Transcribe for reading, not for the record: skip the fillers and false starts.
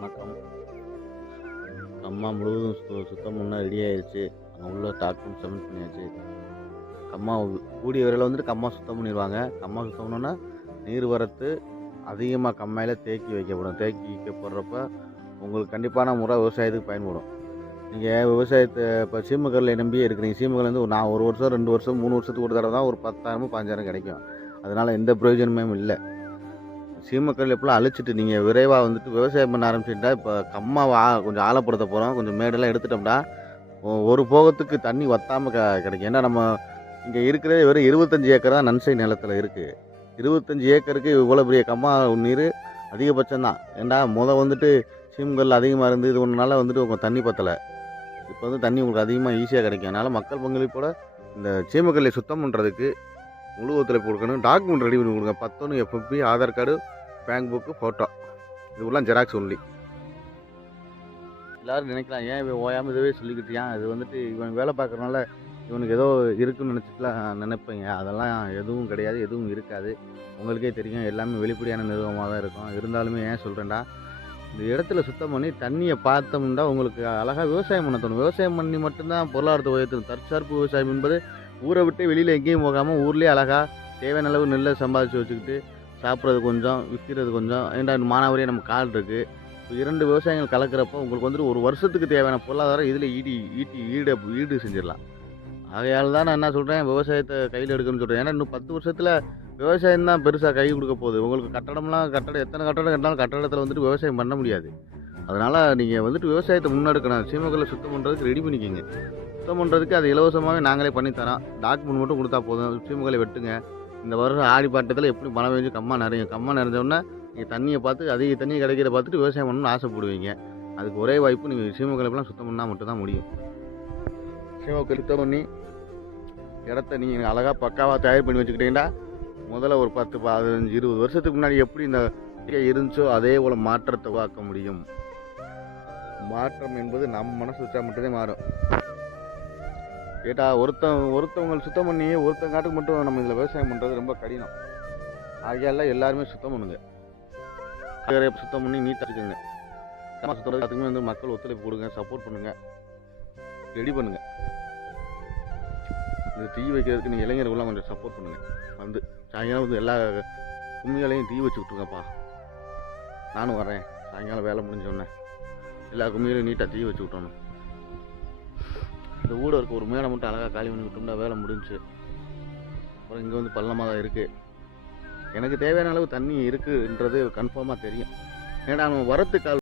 வணக்கம். கம்மா முழுவதும் சுத்தம் பண்ண ரெடி ஆயிருச்சு. அங்கே உள்ள டாக்குமெண்ட் சப்மிட் பண்ணியாச்சு. கம்மா கூடிய விரைவில் வந்துட்டு கம்மா சுத்தம் பண்ணிடுவாங்க. கம்மா சுத்தம் பண்ணோன்னா நீர் வரத்து அதிகமாக கம்மாயில் தேக்கி வைக்கப்படும். தேக்கி வைக்கப்படுறப்ப உங்களுக்கு கண்டிப்பான முறை விவசாயத்துக்கு பயன்படும். நீங்கள் விவசாயத்தை இப்போ சீமக்கல்லை நம்பியே இருக்கிறீங்க. சீமக்கல் வந்து நான் 1 வருஷம் 2 வருஷம் 3 வருஷத்துக்கு ஒரு தடவை தான் ஒரு 10,000 15,000 கிடைக்கும். அதனால் எந்த பிரயோஜனமும் இல்லை. சீமக்கல் எப்பலாம் அழிச்சிட்டு நீங்கள் விரைவாக வந்துட்டு விவசாயம் பண்ண ஆரம்பிச்சுட்டா, இப்போ கம்மாவை கொஞ்சம் ஆழப்படுத்த போகிறோம். கொஞ்சம் மேடெல்லாம் எடுத்துட்டோம்னா ஒரு போகத்துக்கு தண்ணி வற்றாமல் கிடைக்கும். ஏன்னா நம்ம இங்கே இருக்கிறதே வெறும் 25 ஏக்கர் தான் நன்சை நிலத்தில் இருக்குது. 25 ஏக்கருக்கு இவ்வளோ பெரிய கம்மா நீர் அதிகபட்சம் தான். ஏன்னா வந்துட்டு சீமக்கல் அதிகமாக இருந்து இது ஒன்றுனால வந்துட்டு உங்கள் தண்ணி பத்தலை. இப்போ வந்து தண்ணி உங்களுக்கு அதிகமாக ஈஸியாக கிடைக்கும். அதனால் மக்கள் பங்களிப்போட இந்த சீமக்கல்லை சுத்தம் பண்ணுறதுக்கு முழு ஒத்துழைப்பு கொடுக்கணும். டாக்குமெண்ட் ரெடி பண்ணி கொடுங்க. 11 FFP, Aadhaar card, bank book, photo, இதுக்குலாம் ஜெராக்ஸ் ஒன்லி. எல்லோரும் நினைக்கலாம், ஏன் இவன் ஓயாமல் இதுவே சொல்லிக்கிட்டியான், இது வந்துட்டு இவன் வேலை பார்க்குறனால இவனுக்கு ஏதோ இருக்குன்னு நினச்சிட்டுலாம் நினைப்பீங்க. அதெல்லாம் எதுவும் கிடையாது, எதுவும் இருக்காது. உங்களுக்கே தெரியும், எல்லாமே வெளிப்படையான நிறுவனமாக தான் இருக்கும். இருந்தாலுமே ஏன் சொல்கிறேன்டா, இந்த இடத்துல சுத்தம் பண்ணி தண்ணியை பார்த்தோம்னா உங்களுக்கு அழகாக விவசாயம் பண்ண தோணும். விவசாயம் பண்ணி மட்டும்தான் பொருளாதாரத்தை உயர்த்தணும். தற்சார்பு விவசாயம் என்பது ஊரை விட்டு வெளியில் எங்கேயும் போகாமல் ஊர்லேயே அழகாக தேவையான அளவு நெல்லை சம்பாதிச்சு வச்சுக்கிட்டு சாப்பிட்றது கொஞ்சம், விற்கிறது கொஞ்சம். ஏன்டா மானாவரியாக நம்ம கால் இருக்குது. இப்போ 2 விவசாயங்கள் கலக்கிறப்போ உங்களுக்கு வந்துட்டு ஒரு வருஷத்துக்கு தேவையான பொருளாதாரம் இதில் ஈடு செஞ்சிடலாம். ஆகையால் தான் நான் என்ன சொல்கிறேன், விவசாயத்தை கையில் எடுக்கணும்னு சொல்கிறேன். ஏன்னா இன்னும் 10 வருஷத்தில் விவசாயம் தான் பெருசாக கை கொடுக்க போகுது. உங்களுக்கு கட்டடம் எத்தனை கட்டடம் கட்டினாலும் கட்டடத்தில் வந்துட்டு விவசாயம் பண்ண முடியாது. அதனால் நீங்கள் வந்துட்டு விவசாயத்தை முன்னெடுக்கணும். சீமக்கல்லை சுத்தம் பண்ணுறதுக்கு ரெடி பண்ணிக்கிங்க. சுத்தம் பண்ணுறதுக்கு அது இலவசமாகவே நாங்களே பண்ணித்தரோம். டாக்குமெண்ட் மட்டும் கொடுத்தா போதும். சீமக்கல்லை வெட்டுங்க. இந்த வருஷம் ஆடி பாட்டத்தில் எப்படி மழை பெஞ்சு கம்மா நிறையும். கம்மா நிறைஞ்சோடனே நீங்கள் தண்ணியை பார்த்து அதிக தண்ணி கிடைக்கிற பார்த்துட்டு விவசாயம் பண்ணணும்னு ஆசைப்படுவீங்க. அதுக்கு ஒரே வாய்ப்பு நீங்கள் சீமக்கல்லைலாம் சுத்தம் பண்ணால் மட்டும்தான் முடியும். சீமக்கல் சுத்தம் பண்ணி இடத்த நீங்கள் அழகாக பக்காவாக தயார் பண்ணி வச்சுக்கிட்டீங்கன்னா முதல்ல ஒரு 10, 15, 20 வருஷத்துக்கு முன்னாடி எப்படி இந்த இருந்துச்சோ அதே போல் மாற்றத்தை உருவாக்க முடியும். மாற்றம் என்பது நம்ம மனசு வச்சா மட்டும்தான் மாறும். கேட்டா ஒருத்தவங்க சுத்தம் பண்ணி ஒருத்தங்காட்டுக்கு மட்டும் நம்ம இதில் விவசாயம் பண்ணுறது ரொம்ப கடினம். ஆகையால எல்லாருமே சுத்தம் பண்ணுங்க. சுத்தம் பண்ணி நீட்டாக வச்சுக்கோங்க. சுத்தம் எல்லாத்துக்குமே வந்து மக்கள் ஒத்துழைப்பு கொடுங்க, சப்போர்ட் பண்ணுங்க, ரெடி பண்ணுங்க. இந்த டீ வைக்கிறதுக்கு நீங்கள் இளைஞர்கள்லாம் கொஞ்சம் சப்போர்ட் பண்ணுங்க. வந்து சாயங்காலம் வந்து எல்லா கும்மிகளையும் டீ வச்சு விட்ருங்கப்பா. நானும் வரேன். சாயங்காலம் வேலை முடிஞ்சோடனே எல்லா கும்மிகளையும் நீட்டாக டீ வச்சு விட்டணும். இந்த ஊட இருக்க ஒரு மேடை மட்டும் அழகாக காலி பண்ணி விட்டோம்னா வேலை முடிஞ்சு. அப்புறம் இங்கே வந்து பள்ளமாக தான் இருக்குது. எனக்கு தேவையான அளவு தண்ணி இருக்குன்றது கன்ஃபார்மாக தெரியும். ஏன்னா நம்ம வரத்து கால்